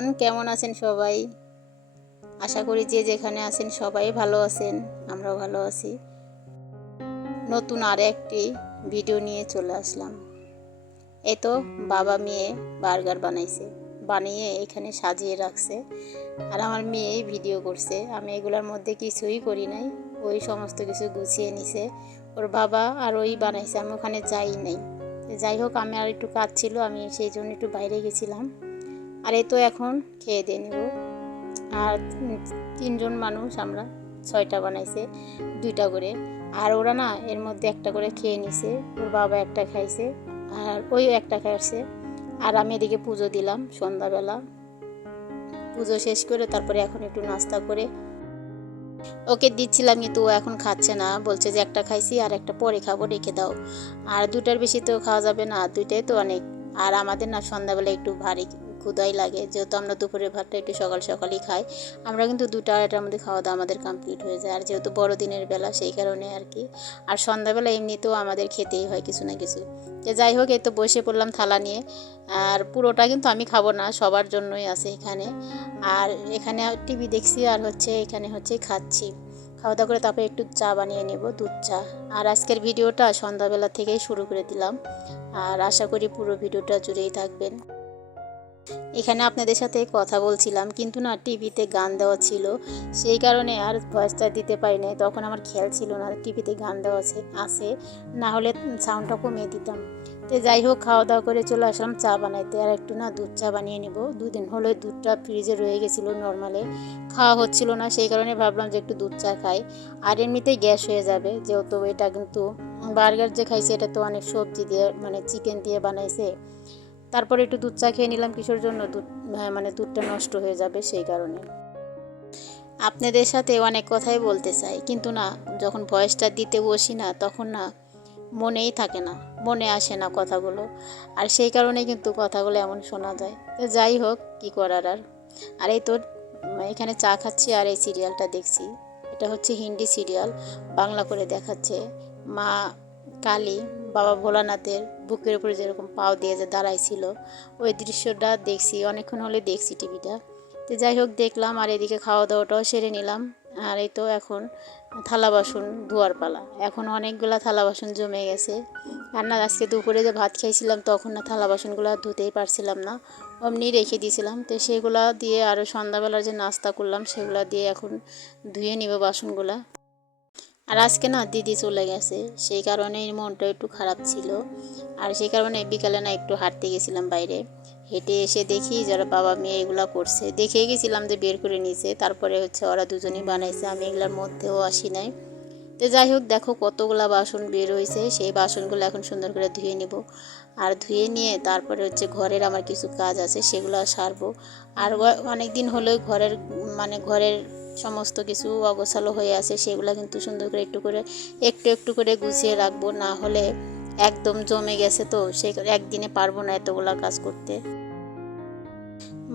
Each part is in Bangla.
এভরিওয়ান, কেমন আছেন সবাই? আশা করি যে যেখানে আছেন সবাই ভালো আছেন, আমরাও ভালো আছি। নতুন আর একটি ভিডিও নিয়ে চলে আসলাম। এ তো বাবা মেয়ে বার্গার বানাইছে, বানিয়ে এখানে সাজিয়ে রাখছে। আর আমার মেয়েই ভিডিও করছে, আমি এগুলোর মধ্যে কিছুই করি নাই, ওই সমস্ত কিছু গুছিয়ে নিছে। ওর বাবা আর ওই বানাইছে, আমি ওখানে যাই নাই। যাই হোক, আমি আর একটু কাজ ছিল, আমি সেই জন্য একটু বাইরে গেছিলাম। আর এই তো এখন খেয়ে দিয়ে নেব। আর তিনজন মানুষ আমরা, ছয়টা বানাইছে, দুইটা করে। আর ওরা না, এর মধ্যে একটা করে খেয়ে নিছে, ওর বাবা একটা খাইছে, আর ওই একটা খাইছে। আর আমি এদিকে পুজো দিলাম সন্ধ্যাবেলা। পুজো শেষ করে তারপরে এখন একটু নাস্তা করে। ওকে দিচ্ছিলাম কিন্তু ও এখন খাচ্ছে না, বলছে যে একটা খাইছি আর একটা পরে খাব, রেখে দাও। আর দুটার বেশি তো খাওয়া যাবে না, দুইটাই তো অনেক। আর আমাদের না সন্ধ্যাবেলা একটু ভারী ক্ষুদাই লাগে। যেহেতু আমরা দুপুরের ভাতটা একটু সকাল সকালই খাই, আমরা কিন্তু দুটো আড়াইটার মধ্যে খাওয়া দাওয়া আমাদের কমপ্লিট হয়ে যায়। আর যেহেতু বড়দিনের বেলা, সেই কারণে আর কি। আর সন্ধ্যাবেলা এমনিতেও আমাদের খেতেই হয় কিছু না কিছু। যে যাই হোক, এই তো বসে পড়লাম থালা নিয়ে। আর পুরোটা কিন্তু আমি খাব না, সবার জন্যই আছে এখানে। আর এখানে টিভি দেখছি আর হচ্ছে এখানে হচ্ছে খাচ্ছি। খাওয়া দাওয়া করে তারপরে একটু চা বানিয়ে নেব, দুধ চা। আর আজকের ভিডিওটা সন্ধ্যাবেলা থেকেই শুরু করে দিলাম। আর আশা করি পুরো ভিডিওটা জুড়েই থাকবেন। এখানে আপনাদের সাথে কথা বলছিলাম, কিন্তু না টিভিতে গান দেওয়া ছিল। সেই কারণে আর ভয়েসটা দিতে পারি নাই তখন আমার খেয়াল ছিল না টিভিতে গান দেওয়া আছে আছে। না হলে সাউন্ডটা কমিয়ে দিতাম। তো যাই হোক খাওয়া দাওয়া করে চলে আসলাম চা বানাইতে। আর একটু না দুধ চা বানিয়ে নেব। দুদিন হলে দুধটা ফ্রিজে রয়ে গেছিল নর্মালে খাওয়া হচ্ছিল না, সেই কারণে ভাবলাম যে একটু দুধ চা খাই। আর এমনিতেই গ্যাস হয়ে যাবে, যেহেতু এটা কিন্তু বার্গার যে খাইছে, এটা তো অনেক সবজি দিয়ে মানে চিকেন দিয়ে বানাইছে। তারপরে একটু দুধ চা খেয়ে নিলাম কিসের জন্য দুধ হ্যাঁ, মানে দুধটা নষ্ট হয়ে যাবে সেই কারণে। আপনাদের সাথে অনেক কথাই বলতে চাই কিন্তু না যখন ভয়েসটা দিতে বসি না তখন না মনেই থাকে না মনে আসে না কথাগুলো। আর সেই কারণেই কিন্তু কথাগুলো এমন শোনা যায়। তো যাই হোক কি করার আর? আর এই তো এখানে চা খাচ্ছি আর এই সিরিয়ালটা দেখছি। এটা হচ্ছে হিন্দি সিরিয়াল বাংলা করে দেখাচ্ছে মা কালী বাবা ভোলানাথের বুকের উপরে যেরকম পাও দিয়ে যে দাঁড়াইছিল, ওই দৃশ্যটা দেখছি, অনেকক্ষণ হলে দেখছি টিভিটা। তো যাই হোক, দেখলাম আর এদিকে খাওয়া দাওয়াটাও সেরে নিলাম। আর এই তো এখন থালা বাসন ধোয়ার পালা। এখন অনেকগুলা থালা বাসন জমে গেছে। আর না, আজকে দুপুরে যে ভাত খাইছিলাম, তখন না থালা বাসনগুলো ধুতেই পারছিলাম না। অমনি রেখে দিয়েছিলাম। তো সেগুলা দিয়ে আরও সন্ধ্যাবেলার যে নাস্তা করলাম, সেগুলো দিয়ে এখন ধুয়ে নিব বাসনগুলা। আর আজকে না দিদি চলে গেছে, সেই কারণে মনটা একটু খারাপ ছিল। আর সেই কারণে বিকালে না একটু হাঁটতে গেছিলাম বাইরে। হেঁটে এসে দেখি যারা বাবা মেয়ে এগুলো করছে দেখে গেছিলাম যে বের করে নিয়েছে, তারপরে হচ্ছে ওরা দুজনেই বানাইছে, আমি এগুলার মধ্যেও আসি নাই। তো যাই হোক, দেখো কতগুলো বাসন বের হয়েছে সেই বাসনগুলো এখন সুন্দর করে ধুয়ে নেব। আর ধুয়ে নিয়ে তারপরে হচ্ছে ঘরের আমার কিছু কাজ আছে, সেগুলো সারবো। আর অনেক দিন হলেও ঘরের মানে ঘরের সমস্ত কিছু অগোছালো হয়ে আছে, সেগুলো কিন্তু সুন্দর করে একটু করে, একটু একটু করে গুছিয়ে রাখব, না হলে একদম জমে গেছে তো, সে একদিনে পারব না এতগুলা কাজ করতে।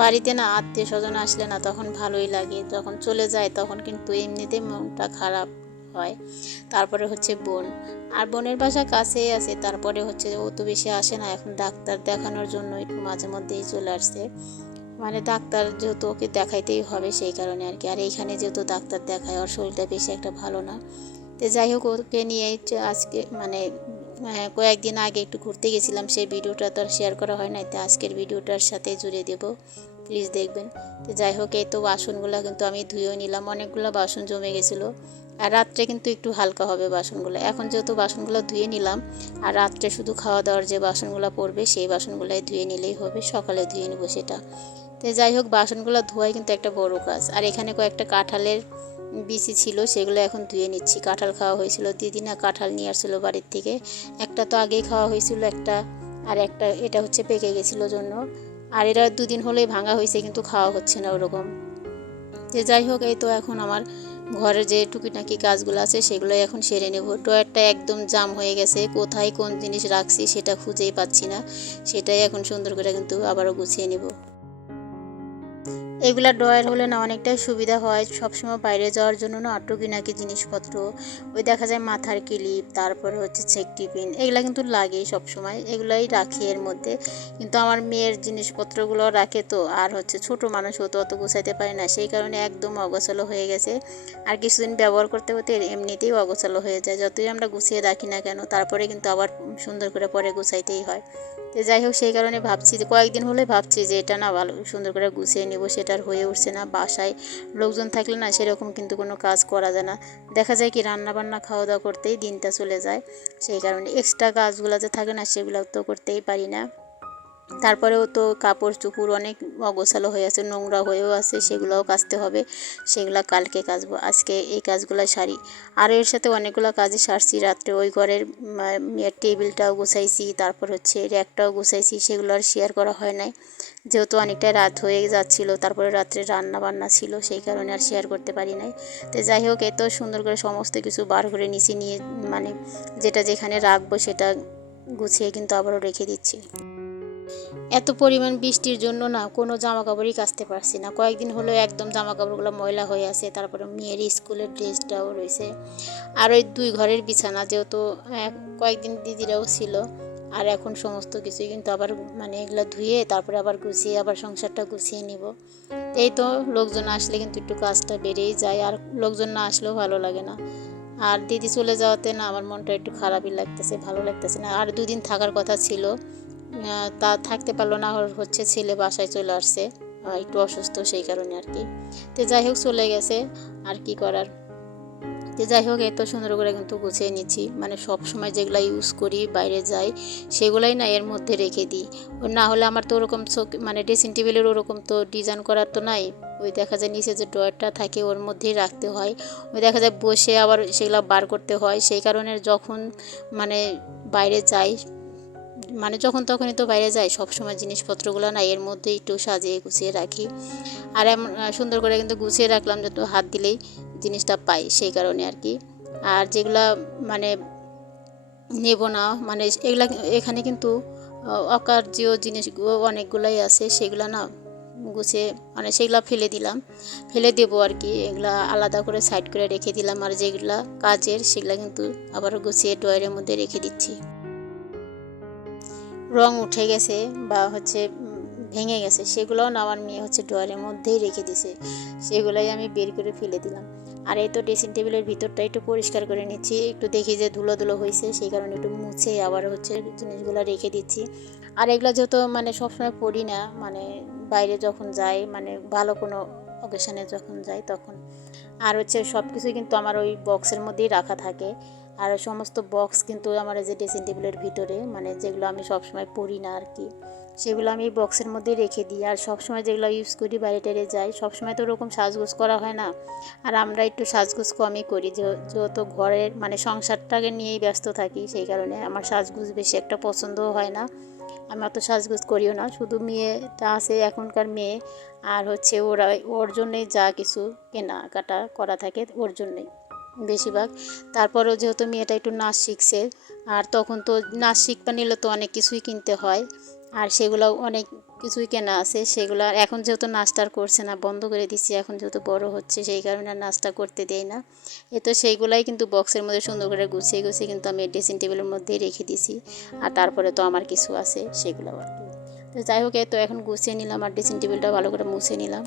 বাড়িতে না আত্মীয় স্বজন আসলে না তখন ভালোই লাগে, যখন চলে যায় তখন কিন্তু এমনিতে মনটা খারাপ হয়। তারপরে হচ্ছে বোন, আর বোনের বাসা কাছেই আছে, তারপরে হচ্ছে ও তো বেশি আসে না, এখন ডাক্তার দেখানোর জন্য একটু মাঝে মধ্যেই চলে আসছে মানে ডাক্তার যেহেতু ওকে দেখাইতেই হবে সেই কারণে আর কি। আর এইখানে যেহেতু ডাক্তার দেখায়, ওর শরীরটা বেশি একটা ভালো না। তো যাই হোক, ওকে নিয়ে আজকে মানে কয়েকদিন আগে একটু ঘুরতে গেছিলাম, সেই ভিডিওটা তো আর শেয়ার করা হয় নাই, তো আজকের ভিডিওটার সাথে জুড়ে দেবো। প্লিজ দেখবেন। তো যাই হোক, এই তো বাসনগুলো কিন্তু আমি ধুয়েও নিলাম। অনেকগুলো বাসন জমে গেছিল। আর রাত্রে কিন্তু একটু হালকা হবে বাসনগুলো। এখন যেহেতু বাসনগুলো ধুয়ে নিলাম, আর রাত্রে শুধু খাওয়া দাওয়ার যে বাসনগুলো পড়বে, সেই বাসনগুলোই ধুয়ে নিলেই হবে। সকালে ধুয়ে নেব সেটা। তো যাই হোক, বাসনগুলো ধোয়াই কিন্তু একটা বড় কাজ। আর এখানে কয়েকটা কাঁঠালের বিচি ছিল, সেগুলো এখন ধুয়ে নিচ্ছি। কাঁঠাল খাওয়া হয়েছিল, দিদি না কাঁঠাল নিয়ে আসছিল বাড়ির থেকে। একটা তো আগেই খাওয়া হয়েছিল, একটা আর একটা, এটা হচ্ছে পেকে গেছিল জন্য। আর এরা দুদিন হলেই ভাঙা হয়েছে, কিন্তু খাওয়া হচ্ছে না ওরকম। যে যাই হোক, এই তো এখন আমার ঘরের যে টুকিটাকি কাজগুলো আছে সেগুলো এখন সেরে নেব। ড্রয়ারটা একদম জাম হয়ে গেছে, কোথায় কোন জিনিস রাখছি সেটা খুঁজেই পাচ্ছি না। সেটাই এখন সুন্দর করে কিন্তু আবারও গুছিয়ে নেব। এগুলা ড্রয়ার হলে না অনেকটাই সুবিধা হয়। সবসময় বাইরে যাওয়ার জন্য না টুকিনাকি জিনিসপত্র। ওই দেখা যায় মাথার ক্লিপ, তারপরে হচ্ছে চেক টিফিন, এগুলা কিন্তু লাগেই সবসময়। এগুলাই রাখি এর মধ্যে। কিন্তু আমার মেয়ের জিনিসপত্রগুলো রাখে তো, আর হচ্ছে ছোট মানুষ তো অত গুছাইতে পারে না। সেই কারণে একদম অগোছালো হয়ে গেছে। আর কিছুদিন ব্যবহার করতে করতে এমনিতেই অগোছালো হয়ে যায়। যতই আমরা গুছিয়ে রাখি না কেন, তারপরে কিন্তু আবার সুন্দর করে পরে গুছাইতেই হয়। তো যাই হোক, সেই কারণে ভাবছি যে কয়েকদিন হলে ভাবছি যে এটা না ভালো, সুন্দর করে গুছিয়ে নেব, সেটা আর হয়ে উঠছে না, বাসায় লোকজন থাকলে না সেরকম কিন্তু কোনো কাজ করা যায় না। দেখা যায় কি রান্না বান্না খাওয়া দাওয়া করতেই দিনটা চলে যায়, সেই কারণে এক্সট্রা কাজগুলো যে থাকে না সেগুলো তো করতেই পারি না। তারপরেও তো কাপড় চুপুর অনেক অগোছালো হয়ে আছে, নোংরা হয়েও আছে, সেগুলোও কাচতে হবে, সেগুলো কালকে কাচবো, আজকে এই কাজগুলো সারি। আর এর সাথে অনেকগুলো কাজই সারছি, রাত্রে ওই ঘরের টেবিলটাও গুছাইছি, তারপর হচ্ছে র্যাকটাও গুছাইছি, সেগুলো আর শেয়ার করা হয় নাই। যেহেতু অনেকটাই রাত হয়ে যাচ্ছিল, তারপরে রাত্রে রান্না বান্না ছিল, সেই কারণে আর শেয়ার করতে পারি নাই। তো যাই হোক, এত সুন্দর করে সমস্ত কিছু বার করে নিচে নিয়ে মানে যেটা যেখানে রাখব সেটা গুছিয়ে কিন্তু আবারও রেখে দিচ্ছি। এত পরিমাণ বৃষ্টির জন্য না কোনো জামা কাপড়ই কাচতে পারছি না। কয়েকদিন হলো একদম জামা কাপড়গুলো ময়লা হয়ে আছে, তারপরে মেয়ের স্কুলের ড্রেসটাও রয়েছে। আর ওই দুই ঘরের বিছানা যেহেতু কয়েকদিন দিদিরাও ছিল আর এখন সমস্ত কিছুই কিন্তু আবার মানে এগুলো ধুয়ে তারপরে আবার গুছিয়ে, আবার সংসারটা গুছিয়ে নিব। এই তো লোকজন আসলে কিন্তু একটু কাজটা বেড়েই যায়, আর লোকজন না আসলেও ভালো লাগে না। আর দিদি চলে যাওয়াতে না আমার মনটা একটু খারাপই লাগতেছে, ভালো লাগতেছে না। আর দুদিন থাকার কথা ছিল তা থাকতে পারল না হচ্ছে ছেলে বাসায় চলে আসছে একটু অসুস্থ সেই কারণে আর কি। তো যাই হোক চলে গেছে, আর কি করার। তো যাই হোক, এত সুন্দর করে কিন্তু গুছিয়ে নিচ্ছি। মানে সব সময় যেগুলো ইউজ করি, বাইরে যাই, সেগুলাই না এর মধ্যে রেখে দিই। না হলে আমার তো ওরকম চোখ মানে ড্রেসিং টেবিলের ওরকম তো ডিজাইন করার তো নাই। ওই দেখা যায় নিচে যে ড্রয়ারটা থাকে ওর মধ্যেই রাখতে হয়। ওই দেখা যায় বসে আবার সেগুলো বার করতে হয়। সেই কারণে যখন মানে বাইরে যাই মানে যখন তখনই তো বাইরে যাই, সব সময় জিনিসপত্রগুলো না এর মধ্যে একটু সাজিয়ে গুছিয়ে রাখি। আর এমন, সুন্দর করে কিন্তু গুছিয়ে রাখলাম, যাতে হাত দিলেই। জিনিসটা পাই সেই কারণে আর কি। আর যেগুলা মানে নেব না মানে এগুলা এখানে কিন্তু অকার্য জিনিস অনেকগুলাই আছে, সেগুলো না গুছিয়ে মানে সেগুলো ফেলে দিলাম। ফেলে দেবো আর কি, এগুলা আলাদা করে সাইড করে রেখে দিলাম আর যেগুলা কাজের সেগুলো কিন্তু আবার গুছিয়ে ড্রয়ারের মধ্যে রেখে দিচ্ছি। রং উঠে গেছে বা হচ্ছে ভেঙে গেছে, সেগুলোও না আমার মেয়ে হচ্ছে ড্রয়ারের মধ্যেই রেখে দিছে। সেগুলোই আমি বের করে ফেলে দিলাম। আর এই তো ড্রেসিং টেবিলের ভিতরটা একটু পরিষ্কার করে নিচ্ছি। একটু দেখি যে ধুলো ধুলো হয়েছে, সেই কারণে একটু মুছে আবার হচ্ছে জিনিসগুলো রেখে দিচ্ছি। আর এগুলো যেহেতু মানে সবসময় পড়ি না মানে বাইরে যখন যাই মানে ভালো কোনো অকেশানে যখন যাই তখন। আর হচ্ছে সব কিছুই কিন্তু আমার ওই বক্সের মধ্যেই রাখা থাকে। আর সমস্ত বক্স কিন্তু আমার যে ড্রেসিং টেবিলের ভিতরে মানে যেগুলো আমি সবসময় পরি না আর কি, সেগুলো আমি বক্সের মধ্যে রেখে দিই। আর সবসময় যেগুলো ইউজ করি, বাইরে টেরে যাই, সবসময় তো ওরকম সাজগোজ করা হয় না। আর আমরা একটু সাজগোজ কমই করি যেহেতু ঘরের মানে সংসারটাকে নিয়েই ব্যস্ত থাকি, সেই কারণে আমার সাজগোজ বেশি একটা পছন্দও হয় না। আমি অত সাজগোজ করিও না, শুধু মেয়েটা আছে, এখনকার মেয়ে, আর হচ্ছে ওরা, ওর জন্যেই যা কিছু কেনাকাটা করা থাকে, ওর জন্যেই। বেশিরভাগ। তারপরেও যেহেতু মেয়েটা একটু নাচ শিখছে আর তখন তো নাচ শিখতে নিলে তো অনেক কিছুই কিনতে হয়, আর সেগুলো অনেক কিছুই কেনা আছে, সেগুলো এখন যেহেতু নাচটা করছে না, বন্ধ করে দিচ্ছি এখন যেহেতু বড় হচ্ছে, সেই কারণে আর নাচটা করতে দেয় না। এ তো সেইগুলাই কিন্তু বক্সের মধ্যে সুন্দর করে গুছিয়ে গুছিয়ে কিন্তু আমি ড্রেসিং টেবিলের মধ্যেই রেখে দিছি, আর তারপরে তো আমার কিছু আছে, সেগুলো আর কি। তো যাই হোক তো এখন গুছিয়ে নিলাম, আর ড্রেসিং টেবিলটা ভালো করে মুছে নিলাম।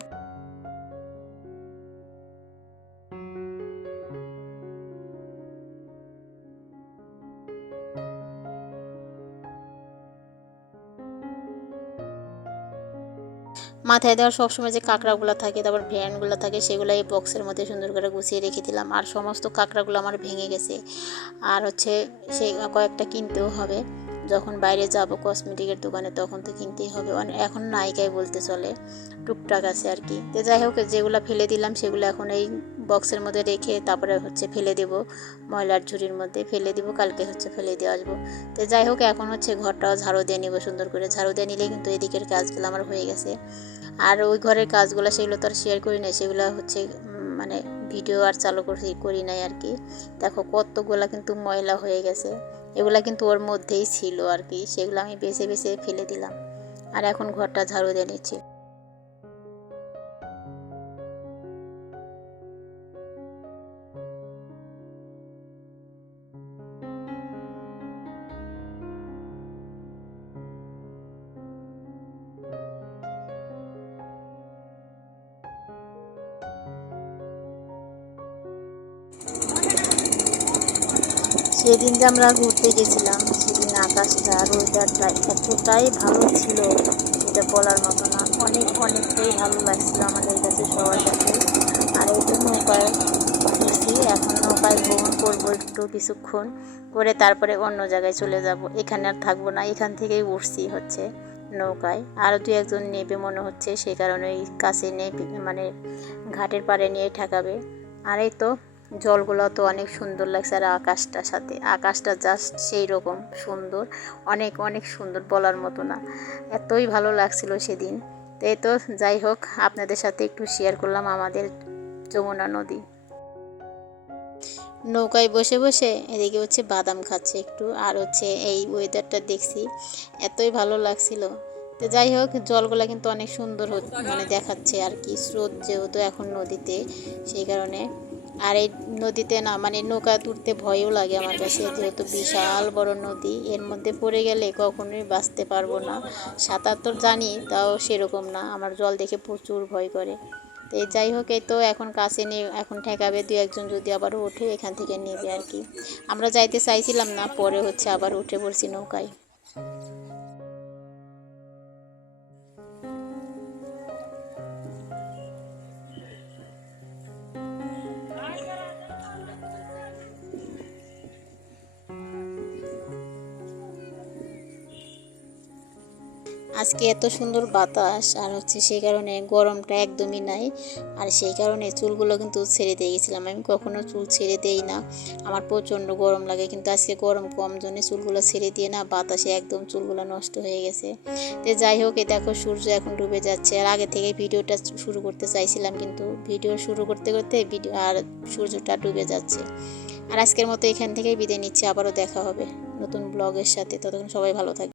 মাথায় দেওয়ার সবসময় যে কাঁকড়াগুলো থাকে, তারপর ভ্যানগুলো থাকে, সেগুলো এই বক্সের মধ্যে সুন্দর করে গুছিয়ে রেখে দিলাম। আর সমস্ত কাঁকড়াগুলো আমার ভেঙে গেছে। আর হচ্ছে সেই কয়েকটা কিনতেও হবে। যখন বাইরে যাব কসমেটিকের দোকানে, তখন তো কিনতেই হবে। এখন নায়িকাই বলতে চলে। টুকটাক আছে আর কি। তো যাই হোক, যেগুলো ফেলে দিলাম, সেগুলো এখন এই বক্সের মধ্যে রেখে তারপরে হচ্ছে ফেলে দেব। ময়লার ঝুড়ির মধ্যে ফেলে দিব, কালকে হচ্ছে ফেলে দিয়ে আসব। তো যাই হোক, এখন হচ্ছে ঘরটাও ঝাড়ু দিয়ে নিব সুন্দর করে। ঝাড়ু দিয়ে নিলে কিন্তু এদিকের কাজগুলো আমার হয়ে গেছে। আর ওই ঘরের কাজগুলো সেগুলো তো আর শেয়ার করি না সেগুলো হচ্ছে মানে ভিডিও আর চালু করি করি নাই আর কি। দেখো কতগুলা কিন্তু ময়লা হয়ে গেছে। এগুলা কিন্তু ওর মধ্যেই ছিল আর কি, সেগুলো আমি বেছে বেছে ফেলে দিলাম। আর এখন ঘরটা ঝাড়ু দিয়ে নিচ্ছি। সেদিন যে আমরা ঘুরতে গেছিলাম, সেদিন আকাশটা আর ওয়েদারটা এতটাই ভালো ছিল, এটা বলার মতো না। অনেক, অনেকটাই ভালো লাগছিল আমাদের কাছে সবার কাছে। আর এই তো নৌকায় ঘুরছি এখন নৌকায় ভ্রমণ করব একটু কিছুক্ষণ করে তারপরে অন্য জায়গায় চলে যাব। এখানে আর থাকব না, এখান থেকেই উঠছি হচ্ছে নৌকায়। আরও দু একজন নেবে মনে হচ্ছে, সেই কারণে কাছে নেই মানে ঘাটের পাড়ে নিয়ে ঠেকাবে। আর এই তো জলগুলো তো অনেক সুন্দর লাগছে আর আকাশটার সাথে। আকাশটা জাস্ট সেই রকম সুন্দর। অনেক অনেক সুন্দর বলার মতো না। এতই ভালো লাগছিল সেদিন। তো এই তো, যাই হোক, আপনাদের সাথে একটু শেয়ার করলাম আমাদের যমুনা নদী। নৌকায় বসে বসে এদিকে হচ্ছে বাদাম খাচ্ছে একটু আর হচ্ছে এই ওয়েদারটা দেখছি, এতই ভালো লাগছিল। তো যাই হোক, জলগুলো কিন্তু অনেক সুন্দর মানে দেখাচ্ছে আর কি। স্রোত যেহেতু এখন নদীতে, সেই কারণে আর এই নদীতে না মানে নৌকা তুলতে ভয়ও লাগে আমার কাছে, যেহেতু বিশাল বড় নদী, এর মধ্যে পড়ে গেলে কখনোই বাঁচতে পারব না। সাঁতার তো জানি, তাও সেরকম না, আমার জল দেখে প্রচুর ভয় করে। তো যাই হোক, এই তো এখন কাছে নিয়ে এখন ঠেকাবে, দু একজন যদি আবার ওঠে, এখান থেকে নেবে আর কি। আমরা যাইতে চাইছিলাম না, পরে হচ্ছে আবার উঠে পড়ছি নৌকায়। আজকে এত সুন্দর বাতাস, আর হচ্ছে সেই কারণে গরমটা একদমই নাই। আর সেই কারণে চুলগুলো কিন্তু ছেড়ে দিয়ে গেছিলাম। আমি কখনো চুল ছেড়ে দেই না। আমার প্রচণ্ড গরম লাগে, কিন্তু আজকে গরম কম, জন্য চুলগুলো ছেড়ে দিয়ে না বাতাসে একদম চুলগুলো নষ্ট হয়ে গেছে। তো যাই হোক এ দেখো সূর্য এখন ডুবে যাচ্ছে। আর আগে থেকে ভিডিওটা শুরু করতে চাইছিলাম, কিন্তু ভিডিও শুরু করতে করতে ভিডিও, আর সূর্যটা ডুবে যাচ্ছে। আর আজকের মতো এখান থেকেই বিদায় নিচ্ছি। আবারও দেখা হবে নতুন ব্লগের সাথে। ততক্ষণ সবাই ভালো থাকবে